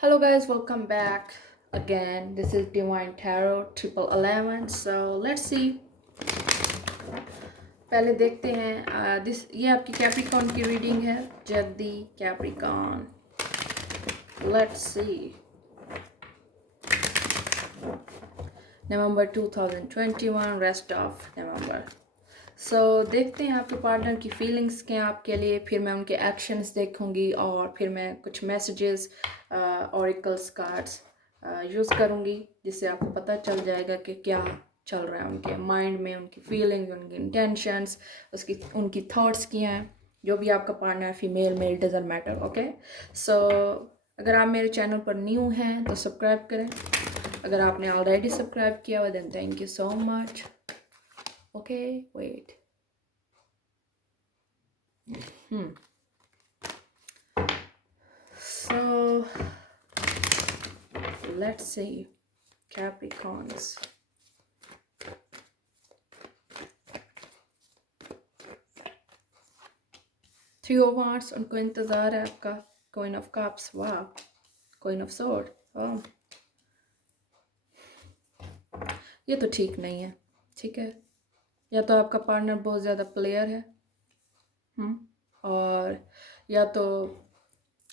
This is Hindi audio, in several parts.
Hello guys, welcome back again. This is Divine Tarot Triple 11. So let's see. पहले देखते हैं ये आपकी कैप्रिकॉन की रीडिंग है. जल्दी Capricorn. Let's see. November 2021, rest of November. देखते हैं आपके पार्टनर की फीलिंग्स क्या हैं आपके लिए. फिर मैं उनके एक्शंस देखूंगी और फिर मैं कुछ मैसेजेस ऑरिकल्स कार्ड्स यूज़ करूंगी जिससे आपको पता चल जाएगा कि क्या चल रहा है उनके माइंड में, उनकी फीलिंग्स, उनकी इंटेंशंस, उनकी थॉट्स क्या हैं. जो भी आपका partner, female male doesn't matter. Okay, so अगर आप मेरे चैनल पर न्यू हैं तो सब्सक्राइब करें. अगर आपने ऑलरेडी सब्सक्राइब किया हुआ then thank you so much. Okay, wait. So let's see. Capricorns. Three of Wands. उनको इंतज़ार है आपका. Queen of Cups. Wow. Queen of Swords. Oh. ये तो ठीक नहीं है. ठीक है, या तो आपका पार्टनर बहुत ज़्यादा प्लेयर है और या तो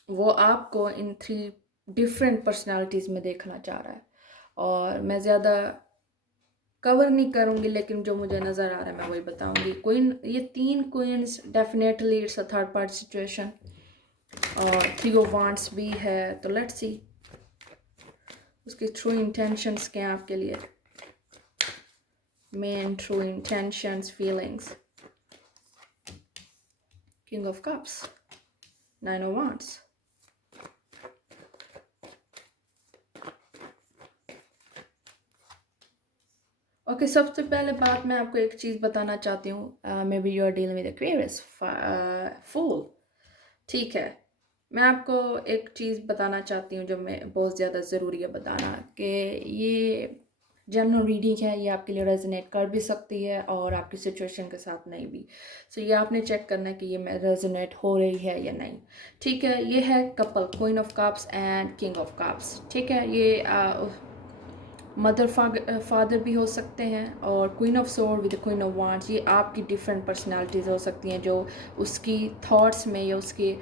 वो आपको इन 3 डिफरेंट पर्सनालिटीज़ में देखना चाह रहा है. और मैं ज़्यादा कवर नहीं करूँगी, लेकिन जो मुझे नज़र आ रहा है मैं वही बताऊँगी. क्वीन, ये 3 queens definitely it's a third party situation और 3 ऑफ वांड्स भी है. तो लेट्स सी उसकी ट्रू इंटेंशंस क्या हैं आपके लिए. Main true intentions, feelings. King of cups, 9 of wands. Okay, सबसे पहले बात मैं आपको एक चीज़ बताना चाहती हूँ. Maybe you are dealing with Aquarius fool. ठीक है, मैं आपको एक चीज़ बताना चाहती हूँ जो मैं बहुत ज़्यादा ज़रूरी है बताना, कि ये जनरल रीडिंग है. ये आपके लिए रेजोनेट कर भी सकती है और आपकी सिचुएशन के साथ नहीं भी. सो ये आपने चेक करना है कि ये रेजोनेट हो रही है या नहीं. ठीक है, ये है couple, queen of cups and king of cups. ठीक है, ये मदर फादर भी हो सकते हैं. और queen of sword with queen of wands, ये आपकी डिफरेंट पर्सनालिटीज़ हो सकती हैं जो उसकी थॉट्स में या उसके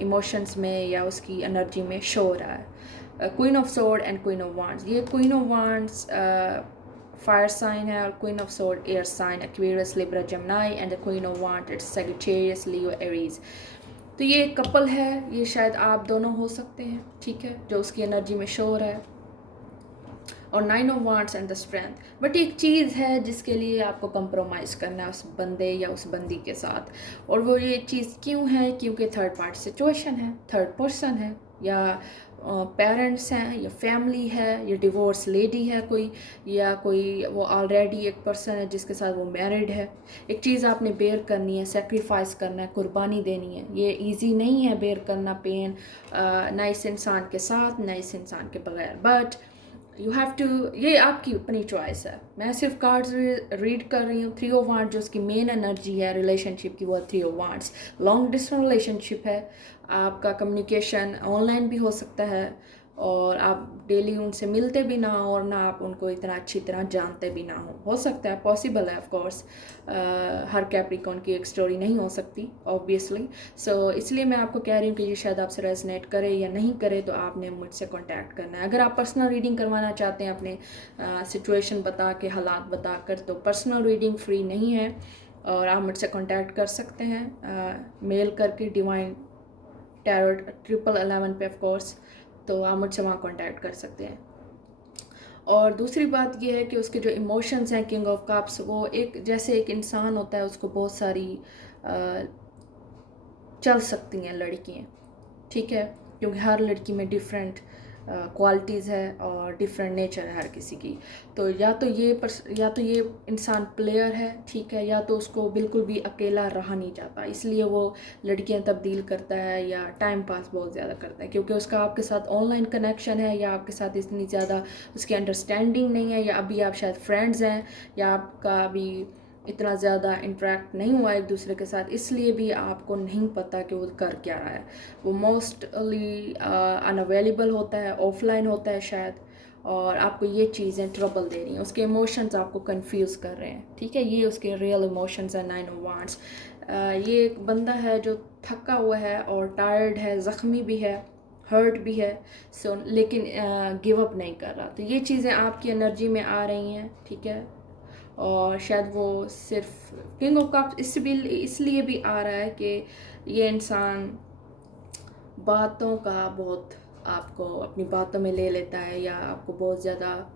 इमोशंस में या उसकी एनर्जी में शो हो रहा है. Queen of sword and queen of wands, ये queen of wands fire sign है और queen of sword air sign, Aquarius, Libra, Gemini and the queen of wands it's Sagittarius, Leo, Aries. तो ये एक कपल है, ये शायद आप दोनों हो सकते हैं. ठीक है, जो उसकी एनर्जी में शो हो रहा है. और 9 of wands and the strength. But एक चीज़ है जिसके लिए आपको कंप्रोमाइज़ करना है उस बंदे या उस बंदी के साथ. और वो ये चीज़ क्यों है? क्योंकि थर्ड पार्टी सिचुएशन है, थर्ड पर्सन है, या पेरेंट्स हैं, या फैमिली है, या डिवोर्स लेडी है कोई, या कोई वो ऑलरेडी एक पर्सन है जिसके साथ वो मैरिड है. एक चीज़ आपने बेयर करनी है, सेक्रीफाइस करना है, कुर्बानी देनी है. ये इजी नहीं है बेयर करना पेन, ना इस इंसान के साथ ना इस इंसान के बगैर. बट यू हैव टू, ये आपकी अपनी चॉइस है. मैं सिर्फ कार्ड्स रीड कर रही हूँ. 3 ऑफ वांड्स जो उसकी मेन एनर्जी है रिलेशनशिप की, वो 3 of wands. Long distance relationship है. आपका कम्युनिकेशन ऑनलाइन भी हो सकता है और आप डेली उनसे मिलते भी ना हो और ना आप उनको इतना अच्छी तरह जानते भी ना हो सकता है, पॉसिबल है ऑफ कोर्स. हर कैप्रिकॉन की एक स्टोरी नहीं हो सकती ऑब्वियसली. सो इसलिए मैं आपको कह रही हूँ कि ये शायद आपसे रेजनेट करे या नहीं करे, तो आपने मुझसे कांटेक्ट करना है. अगर आप पर्सनल रीडिंग करवाना चाहते हैं अपने सिचुएशन बता के, हालात बता कर, तो पर्सनल रीडिंग फ्री नहीं है और आप मुझसे कांटेक्ट कर सकते हैं मेल करके डिवाइन टैरो 1111 पे ऑफ कोर्स. तो आप मुझसे वहाँ कांटेक्ट कर सकते हैं. और दूसरी बात यह है कि उसके जो इमोशंस हैं किंग ऑफ कप्स, वो एक जैसे एक इंसान होता है, उसको बहुत सारी चल सकती हैं लड़कियाँ. ठीक है, क्योंकि हर लड़की में डिफरेंट क्वालिटीज़ है और डिफरेंट नेचर है हर किसी की. तो या तो ये इंसान प्लेयर है, ठीक है, या तो उसको बिल्कुल भी अकेला रहा नहीं जाता, इसलिए वो लड़कियां तब्दील करता है या टाइम पास बहुत ज़्यादा करता है, क्योंकि उसका आपके साथ ऑनलाइन कनेक्शन है या आपके साथ इतनी ज़्यादा उसकी अंडरस्टैंडिंग नहीं है, या अभी आप शायद फ्रेंड्स हैं, या आपका अभी इतना ज़्यादा इंटरेक्ट नहीं हुआ एक दूसरे के साथ, इसलिए भी आपको नहीं पता कि वो कर क्या रहा है। वो मोस्टली अनअवेलेबल होता है, ऑफलाइन होता है शायद, और आपको ये चीज़ें ट्रबल दे रही हैं, उसके इमोशंस आपको कंफ्यूज कर रहे हैं। ठीक है, ये उसके रियल इमोशंस हैं 9 ऑफ वांड्स। ये एक बंदा है जो थका हुआ है और टायर्ड है, ज़ख्मी भी है, हर्ट भी है, सो लेकिन गिव अप नहीं कर रहा। तो ये चीज़ें आपकी एनर्जी में आ रही हैं। ठीक है, और शायद वो सिर्फ किंग ऑफ कप्स इसलिए भी आ रहा है कि ये इंसान बातों का बहुत आपको अपनी बातों में ले लेता है, या आपको बहुत ज़्यादा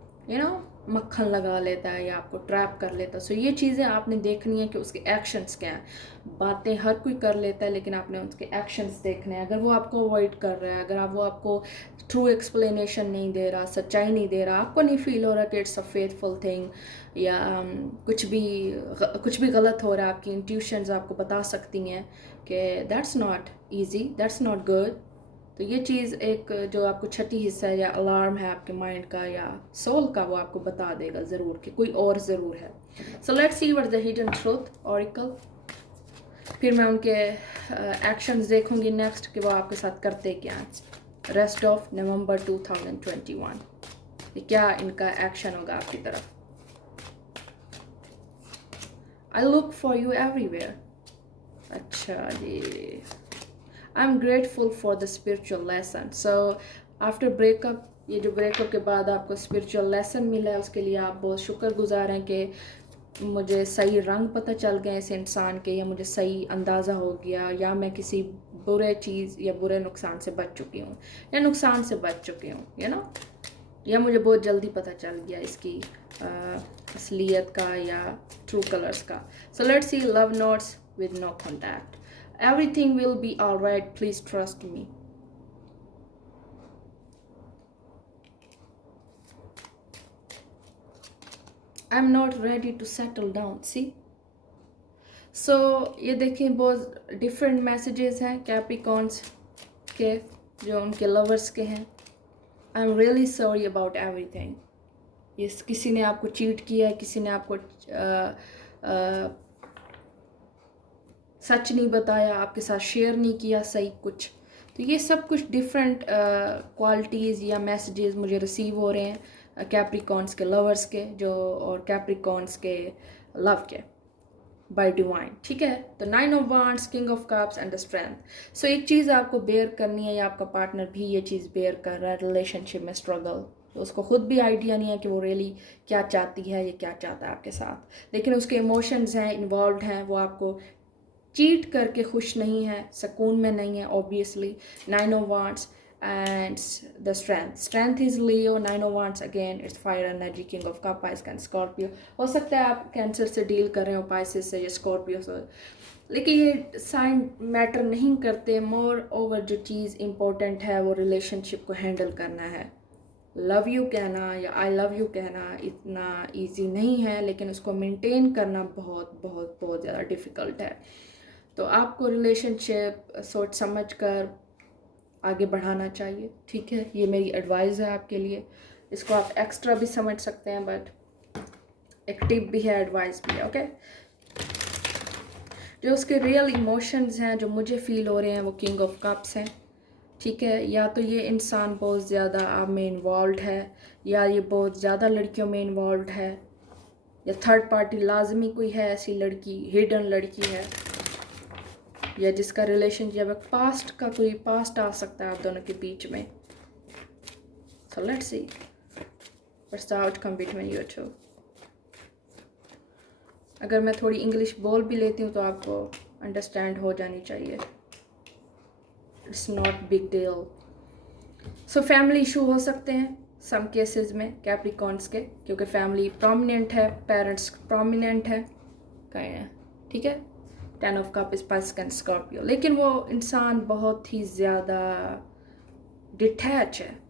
मक्खन लगा लेता है, या आपको ट्रैप कर लेता है। सो ये चीज़ें आपने देखनी है कि उसके एक्शंस क्या हैं। बातें हर कोई कर लेता है, लेकिन आपने उसके एक्शंस देखने हैं। अगर वो आपको अवॉइड कर रहा है, अगर वो आपको ट्रू एक्सप्लेनेशन नहीं दे रहा, सच्चाई नहीं दे रहा, आपको नहीं फील हो रहा कि इट्स अ फेथफुल थिंग, या कुछ भी गलत हो रहा है, आपकी इंट्यूशंस आपको बता सकती हैं कि that's not easy, that's not good. तो ये चीज़ एक जो आपको छठी हिस्सा है या अलार्म है आपके माइंड का या सोल का, वो आपको बता देगा ज़रूर कि कोई और ज़रूर है। So let's see what the hidden truth oracle. फिर मैं उनके एक्शंस देखूंगी नेक्स्ट कि वो आपके साथ करते क्या हैं। रेस्ट ऑफ नवंबर 2021 ये क्या इनका एक्शन होगा आपकी तरफ। I look for you everywhere. अच्छा जी, I am grateful for the spiritual lesson. So after breakup, ये जो ब्रेकअप के बाद आपको स्पिरिचुअल लेसन मिला है, उसके लिए आप बहुत शुक्रगुजार हैं कि मुझे सही रंग पता चल गए इस इंसान के, या मुझे सही अंदाज़ा हो गया, या मैं किसी बुरे चीज़ या बुरे नुकसान से बच चुकी हूँ, या नुकसान से बच चुकी हूँ, या मुझे बहुत जल्दी पता चल गया इसकी असलियत का या ट्रू कलर्स का। So let's see love notes with no contact. Everything will be alright, please trust me. I'm not ready to settle down, see? So ये देखें बहुत डिफरेंट मैसेजेस हैं कैप्रिकॉर्न्स के, जो उनके लवर्स के हैं। I am really sorry about everything. ये किसी ने आपको चीट किया है, किसी ने आपको सच नहीं बताया, आपके साथ शेयर नहीं किया सही कुछ। तो ये सब कुछ डिफरेंट क्वालिटीज़ या मैसेजेस मुझे रिसीव हो रहे हैं कैप्रिकॉर्न्स के लवर्स के, जो और कैप्रिकॉर्न्स के लव के बाय डिवाइन। ठीक है, तो 9 of wands, king of cups and the strength. So एक चीज़ आपको बेयर करनी है, या आपका पार्टनर भी ये चीज़ बेयर कर रहा है रिलेशनशिप में स्ट्रगल। तो उसको खुद भी आइडिया नहीं है कि वो रियली क्या चाहती है, ये क्या चाहता है आपके साथ, लेकिन उसके इमोशंस हैं, इन्वॉल्व हैं। वो आपको चीट करके खुश नहीं है, सुकून में नहीं है obviously. 9 of wands and the strength is Leo. 9 of wands again it's fire energy, king of cup, price and Scorpio. हो सकता है आप कैंसर से डील कर रहे हो, पाइसिस से या स्कॉर्पियो से, लेकिन ये साइन मैटर नहीं करते। मोर ओवर जो चीज़ इम्पोर्टेंट है वो रिलेशनशिप को हैंडल करना है। लव यू कहना या आई लव यू कहना इतना ईजी नहीं है, लेकिन उसको मेंटेन करना बहुत बहुत बहुत ज़्यादा डिफ़िकल्ट है। तो आपको रिलेशनशिप सोच समझ कर आगे बढ़ाना चाहिए। ठीक है, ये मेरी एडवाइस है आपके लिए। इसको आप एक्स्ट्रा भी समझ सकते हैं, बट एक टिप भी है, एडवाइस भी है। ओके, जो उसके रियल इमोशंस हैं जो मुझे फील हो रहे हैं, वो किंग ऑफ कप्स हैं। ठीक है, या तो ये इंसान बहुत ज़्यादा आप में इन्वॉल्व है, या ये बहुत ज़्यादा लड़कियों में इन्वॉल्व है, या थर्ड पार्टी लाजमी कोई है, ऐसी लड़की हिडन लड़की है, या जिसका रिलेशनशिप पास्ट का कोई पास्ट आ सकता है आप दोनों के बीच में। So let's see what's the outcome between you two. अगर मैं थोड़ी इंग्लिश बोल भी लेती हूँ तो आपको अंडरस्टैंड हो जानी चाहिए, it's not big deal. So family issue हो सकते हैं सम केसेस में कैप्रिकॉर्न्स के, क्योंकि फैमिली प्रोमिनेंट है, पेरेंट्स प्रोमिनेंट है कहीं। ठीक है, 10 ऑफ कप इस पास एंड स्कॉर्पियो, लेकिन वो इंसान बहुत ही ज़्यादा डिटैच है।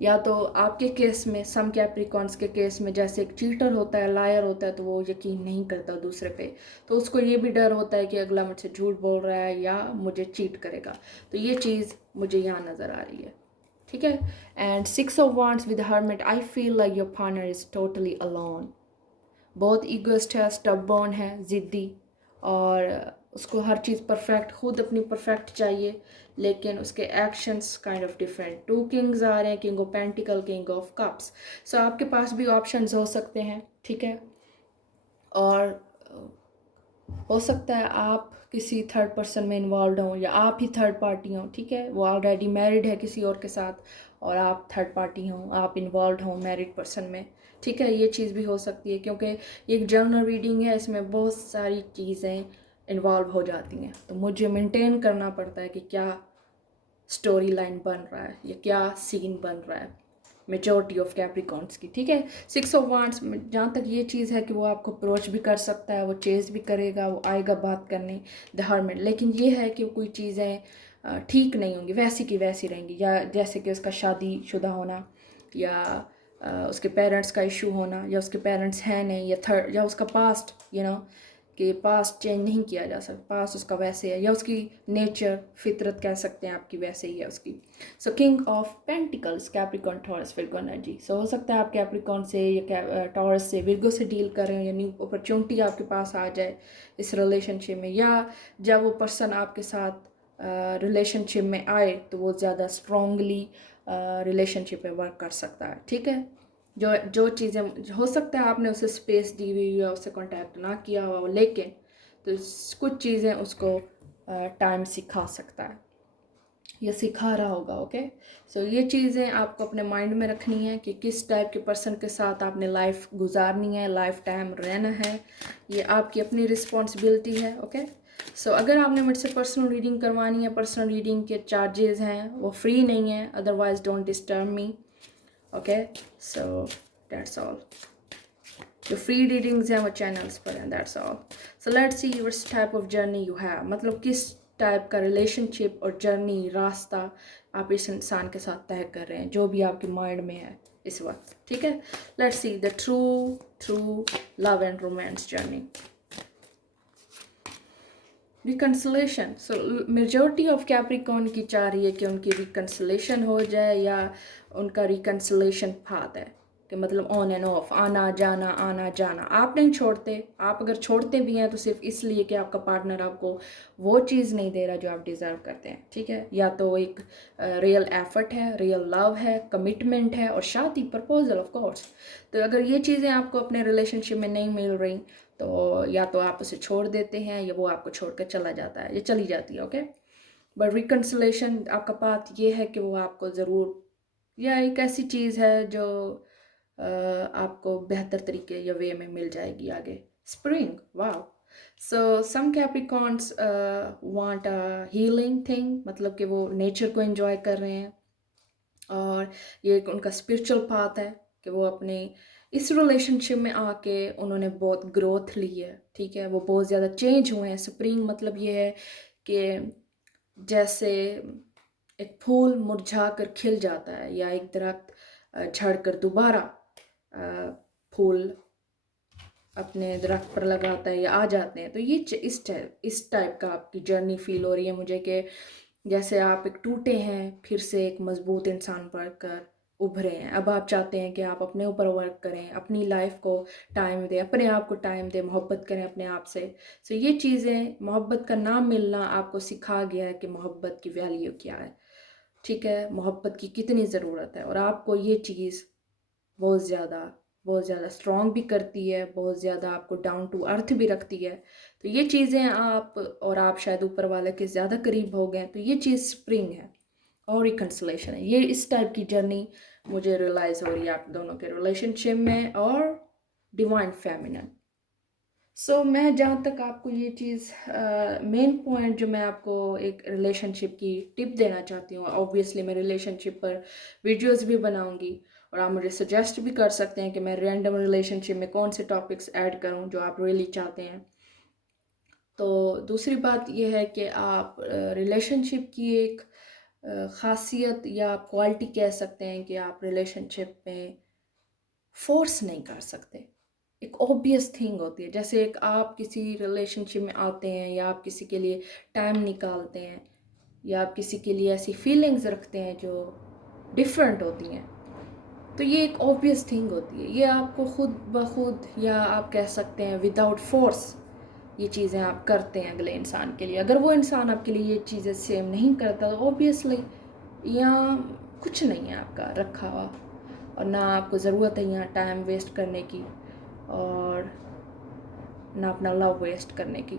या तो आपके केस में, सम कैप्रिकॉर्न्स के केस में, जैसे एक चीटर होता है, लायर होता है, तो वो यकीन नहीं करता दूसरे पे, तो उसको ये भी डर होता है कि अगला मुझसे झूठ बोल रहा है या मुझे चीट करेगा। तो ये चीज़ मुझे यहाँ नज़र आ रही है। ठीक है, and 6 of wands with hermit, I feel like your partner is totally alone. बहुत ईगोइस्ट है, स्टबबॉर्न है, ज़िद्दी, और उसको हर चीज़ परफेक्ट, खुद अपनी परफेक्ट चाहिए, लेकिन उसके actions kind of different. Two kings आ रहे हैं, king of pentacle, king of cups. So आपके पास भी ऑप्शंस हो सकते हैं, ठीक है। और हो सकता है आप किसी थर्ड पर्सन में इन्वॉल्व हों, या आप ही थर्ड पार्टी हों, ठीक है। वो ऑलरेडी मैरिड है किसी और के साथ, और आप थर्ड पार्टी हों, आप इन्वॉल्व हों मैरिड पर्सन में, ठीक है। ये चीज़ भी हो सकती है, क्योंकि ये एक जर्नल रीडिंग है, इसमें बहुत सारी चीज़ें इन्वॉल्व हो जाती हैं। तो मुझे मेंटेन करना पड़ता है कि क्या स्टोरी लाइन बन रहा है या क्या सीन बन रहा है मेजॉरिटी ऑफ कैप्रिकॉन्स की, ठीक है। 6 ऑफ वांड्स, जहाँ तक ये चीज़ है कि वो आपको अप्रोच भी कर सकता है, वो चेज़ भी करेगा, वो आएगा बात करने, द हर्मिट। लेकिन ये है कि कोई चीज़ें ठीक नहीं होंगी, वैसी की वैसी रहेंगी, या जैसे कि उसका शादीशुदा होना, या उसके पेरेंट्स का इशू होना, या उसके पेरेंट्स हैं नहीं, या थर्ड, या उसका पास्ट, कि पास्ट चेंज नहीं किया जा सकता, पास्ट उसका वैसे है, या उसकी नेचर, फितरत कह सकते हैं आपकी, वैसे ही है उसकी। So king of pentacles, Capricorn, Taurus, Virgo energy. So हो सकता है आप कैप्रिकॉन से या टॉरस से, विर्गो से डील कर रहे हो, या न्यू अपॉर्चुनिटी आपके पास आ जाए इस रिलेशनशिप में, या जब वो पर्सन आपके साथ रिलेशनशिप में आए तो वो ज़्यादा स्ट्रॉन्गली रिलेशनशिप में वर्क कर सकता है, ठीक है। जो जो चीज़ें, हो सकता है आपने उसे स्पेस दी हुई या उससे कांटेक्ट ना किया हुआ हो, लेकिन तो कुछ चीज़ें उसको टाइम सिखा सकता है या सिखा रहा होगा, ओके। सो ये चीज़ें आपको अपने माइंड में रखनी है कि किस टाइप के पर्सन के साथ आपने लाइफ गुजारनी है, लाइफ टाइम रहना है, ये आपकी अपनी रिस्पॉन्सिबिलिटी है, ओके। सो अगर आपने मुझसे पर्सनल रीडिंग करवानी है, पर्सनल रीडिंग के चार्जेस हैं, वो फ्री नहीं है, otherwise don't disturb me, okay. So that's all. जो फ्री रीडिंग्स हैं वो चैनल्स पर हैं, that's all. So let's see what type of journey you have, मतलब किस टाइप का रिलेशनशिप और जर्नी, रास्ता आप इस इंसान के साथ तय कर रहे हैं, जो भी आपके माइंड में है इस वक्त, ठीक है। Let's see the true love and romance journey. Reconciliation. So majority of Capricorn की चाह रही है कि उनकी रिकन्सिलेशन हो जाए, या उनका रिकन्सिलेशन पाथ है कि मतलब ऑन एंड ऑफ, आना जाना। आप नहीं छोड़ते, आप अगर छोड़ते भी हैं तो सिर्फ इसलिए कि आपका पार्टनर आपको वो चीज़ नहीं दे रहा जो आप डिज़र्व करते हैं, ठीक है। या तो एक रियल एफर्ट है, रियल लव है, कमिटमेंट है, और शादी, प्रपोजल ऑफ कोर्स। तो अगर ये चीज़ें आपको अपने रिलेशनशिप में नहीं मिल रही, तो या तो आप उसे छोड़ देते हैं, या वो आपको छोड़ कर चला जाता है, या चली जाती है, ओके। बट रिकन्सिलेशन आपका पाथ ये है कि वो आपको ज़रूर, या एक ऐसी चीज़ है जो आपको बेहतर तरीके या वे में मिल जाएगी आगे। Spring, wow. So some Capricorns want a healing thing, मतलब कि वो नेचर को एंजॉय कर रहे हैं, और ये एक उनका स्पिरिचुअल पाथ है कि वो अपने इस रिलेशनशिप में आके उन्होंने बहुत ग्रोथ ली है, ठीक है। वो बहुत ज़्यादा चेंज हुए हैं। स्प्रिंग मतलब ये है कि जैसे एक फूल मुरझा कर खिल जाता है, या एक दरख्त झड़ कर दोबारा फूल अपने दरख्त पर लगाता है या आ जाते हैं। तो ये इस टाइप का आपकी जर्नी फील हो रही है मुझे, कि जैसे आप एक टूटे हैं, फिर से एक मजबूत इंसान बनकर उभरे हैं। अब आप चाहते हैं कि आप अपने ऊपर वर्क करें, अपनी लाइफ को टाइम दें, अपने आप को टाइम दें, मोहब्बत करें अपने आप से। सो ये चीज़ें, मोहब्बत का ना मिलना आपको सिखा गया है कि मोहब्बत की वैल्यू क्या है, ठीक है, मोहब्बत की कितनी ज़रूरत है। और आपको ये चीज़ बहुत ज़्यादा बहुत ज़्यादा स्ट्रॉन्ग भी करती है, बहुत ज़्यादा आपको डाउन टू अर्थ भी रखती है। तो ये चीज़ें आप शायद ऊपर वाले के ज़्यादा करीब हो गए, तो ये चीज़ स्प्रिंग है और रिकन्सिलेशन है। ये इस टाइप की जर्नी मुझे रियलाइज़ हो रही है आप दोनों के रिलेशनशिप में, और डिवाइन फेमिनिन। सो मैं जहाँ तक आपको ये चीज़, मेन पॉइंट जो मैं आपको एक रिलेशनशिप की टिप देना चाहती हूँ, ऑब्वियसली मैं रिलेशनशिप पर वीडियोस भी बनाऊँगी, और आप मुझे सजेस्ट भी कर सकते हैं कि मैं रैंडम रिलेशनशिप में कौन से टॉपिक्स ऐड करूँ जो आप रियली चाहते हैं। तो दूसरी बात यह है कि आप रिलेशनशिप की एक ख़ासियत या क्वालिटी कह सकते हैं कि आप रिलेशनशिप में फोर्स नहीं कर सकते। एक ऑब्वियस थिंग होती है, जैसे एक आप किसी रिलेशनशिप में आते हैं, या आप किसी के लिए टाइम निकालते हैं, या आप किसी के लिए ऐसी फीलिंग्स रखते हैं जो डिफरेंट होती हैं, तो ये एक ऑब्वियस थिंग होती है, ये आपको खुद ब खुद या आप कह सकते हैं विदाउट फोर्स ये चीज़ें आप करते हैं अगले इंसान के लिए। अगर वो इंसान आपके लिए ये चीज़ें सेम नहीं करता तो ऑब्वियसली यहाँ कुछ नहीं है आपका रखा हुआ, और ना आपको ज़रूरत है यहाँ टाइम वेस्ट करने की और ना अपना लव वेस्ट करने की।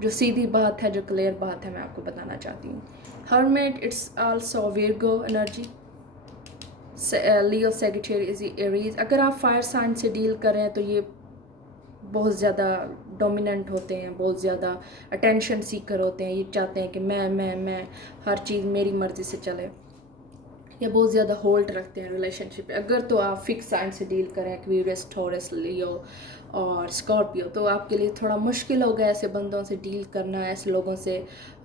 जो सीधी बात है, जो क्लियर बात है, मैं आपको बताना चाहती हूँ। Hermit it's also Virgo energy, Leo Sagittarius Aries. अगर आप फायर साइन से डील करें तो ये बहुत ज़्यादा डोमिनेंट होते हैं, बहुत ज़्यादा अटेंशन सीकर होते हैं, ये चाहते हैं कि मैं हर चीज़ मेरी मर्ज़ी से चले, या बहुत ज़्यादा होल्ड रखते हैं रिलेशनशिप पे। अगर तो आप फिक्स साइन से डील करें, एक्वेरियस, टॉरस, लियो और स्कॉर्पियो, तो आपके लिए थोड़ा मुश्किल होगा ऐसे बंदों से डील करना, ऐसे लोगों से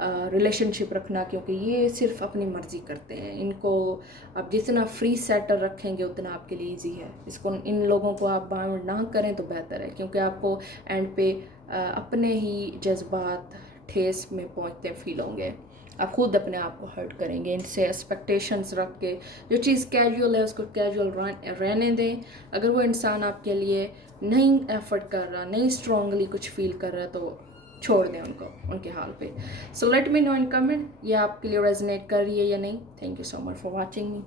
रिलेशनशिप रखना, क्योंकि ये सिर्फ अपनी मर्ज़ी करते हैं। इनको आप जितना फ्री सेटर रखेंगे उतना आपके लिए ईजी है। इन लोगों को आप बाउंड ना करें तो बेहतर है, क्योंकि आपको एंड पे अपने ही जज्बात ठेस में पहुँचते फील होंगे। आप खुद अपने आप को हर्ट करेंगे इनसे एक्सपेक्टेशंस रख के। जो चीज़ कैजुअल है उसको कैजुअल रहने दें। अगर वो इंसान आपके लिए नहीं एफर्ट कर रहा, नहीं स्ट्रांगली कुछ फील कर रहा, तो छोड़ दें उनको उनके हाल पे। So let me know in comment ये आपके लिए रेजोनेट कर रही है या नहीं। Thank you so much for watching me.